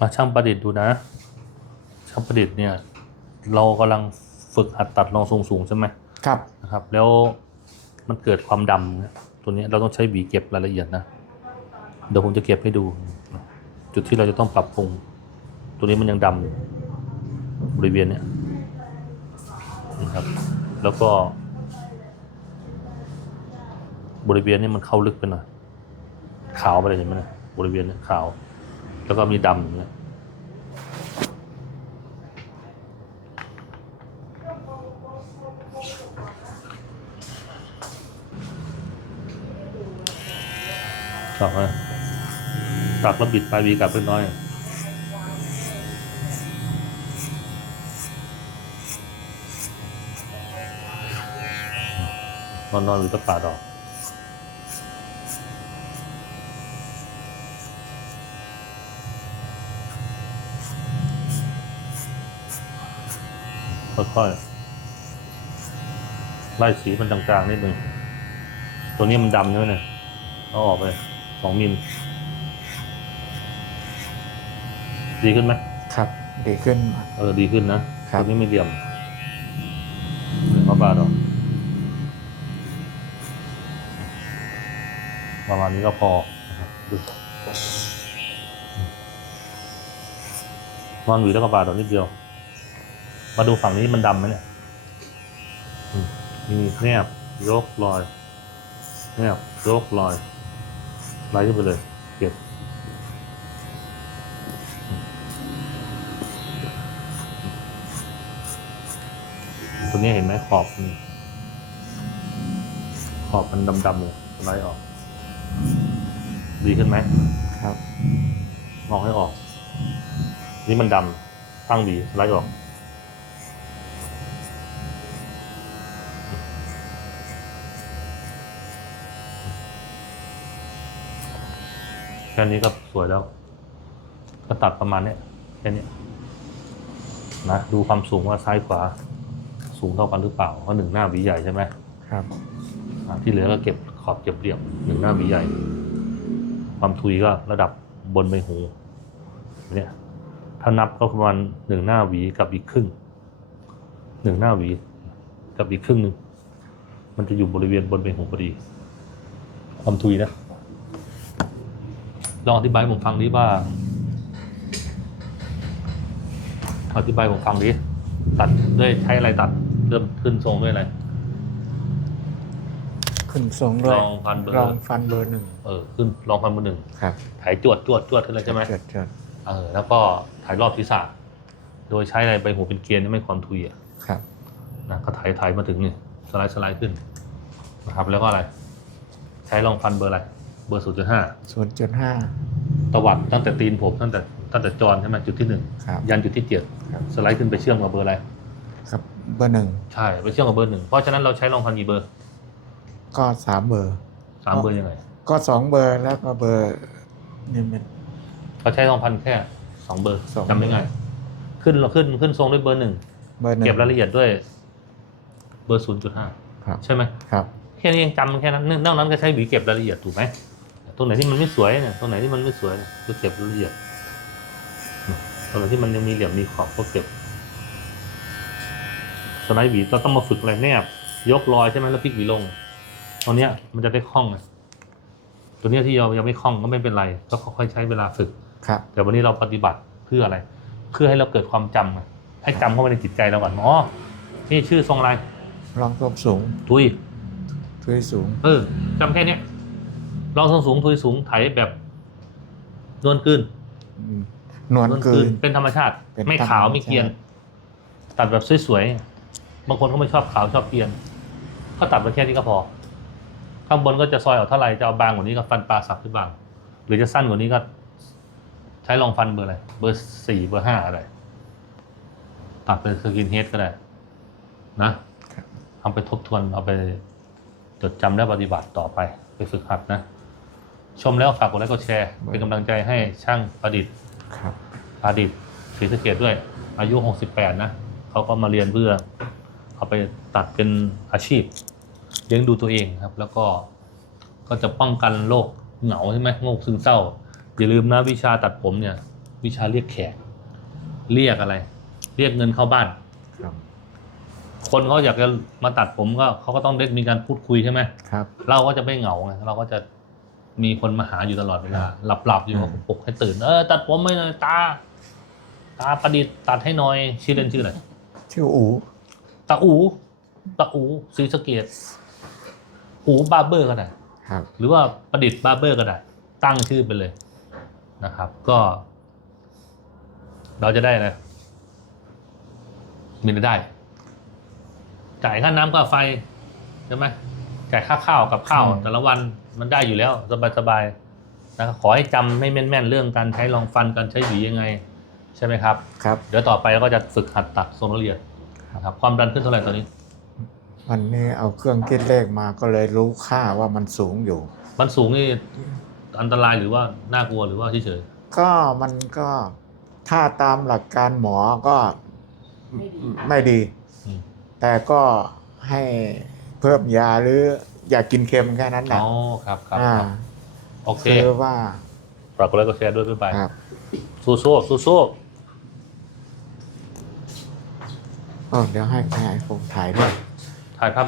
อะช่างประดิษฐ์ดูนะ ช่างประดิษฐ์เนี่ย เรากำลังฝึกหัดตัดรองทรงสูงใช่ไหมครับนะครับ แล้วมันเกิดความดำเนี่ยตัวนี้เราต้องใช้หวีเก็บรายละเอียดนะเดี๋ยวผมจะเก็บให้ดู จุดที่เราจะต้องปรับปรุง ตัวนี้มันยังดำอยู่บริเวณเนี้ยนะครับ แล้วก็ บริเวณนี้มันเข้าลึกไปหน่อยขาวไปเลยเห็นไหมเนี่ยบริเวณเนี้ขาว แล้วก็มีดำอย่างเงี้ยชอบไหมตักแล้วบิดไปลายหวีกลับเล็กน้อยนอนนอนอยู่ตะปาดออก ค่อยๆไล่สีมันจางๆนิดนึงตัวนี้มันดำใช่ไหมเนี่ยเอาออกไปสองมิลดีขึ้นไหมครับ ดีขึ้น เออดีขึ้นนะครับตัวนี้ไม่เหลี่ยมเอาบาดออกประมาณนี้ก็พอนะครับดูนอนหวีแล้วก็บาดออกนิดเดียว มาดูฝั่งนี้มันดำไหมเนี่ยอืมมีแนบยกรอยแนบยกรอยไล่ขึ้นไปเลยเก็บตัวนี้เห็นไหมขอบมันขอบมันดำๆเลยไล่ออก ดีขึ้นไหมครับมองให้ออก นี่มันดำตั้งดีไล่ออก ค่นี้ก็สวยแล้ว ก็ตัดประมาณเนี้ยแค่เนี้ยนะดูความสูงว่าซ้ายขวา สูงเท่ากันหรือเปล่าเพราะหนึ่งหน้าหวีใหญ่ใช่ไหมครับอ่าที่เหลือก็เก็บขอบเก็บเหลี่ยมหนึ่งหน้าหวีใหญ่ ความทุยก็ระดับบนใบหูเนี่ยถ้านับก็ประมาณหนึ่งหน้าหวีกับอีกครึ่งหนึ่งหน้าหวีกับอีกครึ่งหนึ่งมันจะอยู่บริเวณบนใบหูพอดี ความทุยนะ ลองอธิบายให้ผมฟังดิว่าอธิบายให้ผมฟังดิตัดด้วยใช้อะไรตัดเริ่มขึ้นทรงด้วยอะไรขึ้นทรงด้วยลองฟันเบอร์ลองฟันเบอร์หนึ่งเออขึ้นลองพันมือหนึ่งครับถ่ายจวดจวดจวดขึ้นเลยใช่ไหมเจิดเจิดเออแล้วก็ถ่ายรอบศีรษะโดยใช้อะไรใบหูเป็นเกลียนไม่ความทุยอะครับ นะก็ถ่ายถ่ายมาถึงนี่สไลด์สไลด์ขึ้นนะครับแล้วก็อะไร ใช้รองฟันเบอร์อะไร เบอร์ศูนย์จุดห้าศูนย์จุดห้าตวัดตั้งแต่ตีนผมตั้งแต่ตั้งแต่จรใช่ไหมจุดที่หนึ่งครับ ยันจุดที่เจ็ดครับ สไลด์ขึ้นไปเชื่อมกับเบอร์อะไรครับเบอร์หนึ่งใช่ไปเชื่อมกับเบอร์หนึ่งเพราะฉะนั้นเราใช้รองฟันกี่เบอร์ก็สามเบอร์ สามเบอร์ยังไงก็สองเบอร์แล้วก็เบอร์นี่มัน เขาใช้รองฟันแค่สองเบอร์สองจำได้ไงขึ้นเราขึ้นขึ้นทรงด้วยเบอร์หนึ่งเบอร์หนึ่งเก็บรายละเอียดด้วยเบอร์ศูนย์จุดห้าครับ ใช่ไหมครับ แค่นี้ยังจำแค่นั้นนอกนั้นก็ใช้หวีเก็บรายละเอียดถูกไหม ตรงไหนที่มันไม่สวยเนี่ยตรงไหนที่มันไม่สวยเนี่ยก็เก็บรายละเอียดตรงไหนที่มันยังมีเหลี่ยมมีขอบก็เก็บสไลด์หวีก็ต้องมาฝึกอะไรแนบยกรอยใช่ไหมแล้วพลิกหวีลงตรงเนี้ยมันจะได้คล่องไงตัวเนี้ยที่เรายังไม่คล่องก็ไม่เป็นไรก็ค่อยๆใช้เวลาฝึกครับแต่วันนี้เราปฏิบัติเพื่ออะไร เพื่อให้เราเกิดความจำไงให้จำเข้าไปในจิตใจเราก่อนอ๋อนี่ชื่อทรงอะไรลองทรงสูงทุยทุยสูง เออจำแค่เนี้ย ลองทรงสูงทุยสูงไถแบบนวลกลืนอืมนวลเกินเป็นธรรมชาติเป็นไม่ขาวธรรมชาติไม่เกรียน ตัดแบบสวยๆบางคนเขาไม่ชอบขาวชอบเกรียน ก็ตัดไปแค่นี้ก็พอ ข้างบนก็จะซอยออกเท่าไหร่จะเอาบางกว่านี้ก็ฟันปลาสับขึ้นบาง หรือจะสั้นกว่านี้ก็ ใช้รองฟันเบอร์อะไรเบอร์สี่เบอร์ห้าอะไรตัดเป็นสกินเฮดก็ได้ นะครับเอาไปทบทวนเอาไปจดจำและปฏิบัติต่อไป ไปฝึกหัดนะ ชมแล้วฝากกดไลค์กดแชร์ เป็นกำลังใจให้ช่างประดิษฐ์ครับประดิษฐ์ศรีสะเกดด้วย อายุ 68 นะเขาก็มาเรียนเพื่อเอาไปตัดเป็นอาชีพเลี้ยงดูตัวเองครับ แล้วก็ก็จะป้องกันโรคเหงาใช่ไหมโรคซึมเศร้า อย่าลืมนะวิชาตัดผมเนี่ย วิชาเรียกแขก เรียกอะไร เรียกเงินเข้าบ้านครับคนเขาอยากจะมาตัดผมก็เขาก็ต้องได้มีการพูดคุยใช่ไหมครับ เราก็จะไม่เหงาไงเราก็จะ มีคนมาหาอยู่ตลอดเวลาหลับหลับๆอยู่อืมก็ปลุกให้ตื่นเออตัดผมไม่หน่อยตา ตาประดิษฐ์ตัดให้หน่อย ชื่อเล่นชื่ออะไรชื่ออูตาอูตาอูศรีสะเกดอูบาร์เบอร์ก็ได้ครับหรือว่าประดิษฐ์บาร์เบอร์ก็ได้ตั้งชื่อไปเลยนะครับ ก็ เราจะได้อะไรมีรายได้ จ่ายค่าน้ำค่าไฟใช่ไหม จ่ายค่าข้าวกับข้าวอืมแต่ละวันมันได้อยู่แล้วสบายๆนะครับขอให้จำให้แม่นๆ เรื่องการใช้รองฟันการใช้หวียังไง ใช่ไหมครับครับ เดี๋ยวต่อไปเราก็จะฝึกหัดตัดทรงละเอียดนะครับความดันขึ้นเท่าไหร่ตอนนี้ วันนี้เอาเครื่องคิดเลขมาก็เลยรู้ค่าว่ามันสูงอยู่ มันสูงนี่อันตรายหรือว่าน่ากลัวหรือว่าเฉยก็มันก็ถ้าตามหลักการหมอก็ไม่ดีไม่ดีๆอืมแต่ก็ให้ เพิ่มยาหรืออย่ากินเค็มแค่นั้นแหอ๋ละอครับครับอ่าครับโอเคคือว่าฝากกดไลค์กดแชร์ด้วยบ๊ายบายครับสู้สู้สู้สู้เออเดี๋ยวให้ให้ผมถ่ายด้วยถ่ายภาพ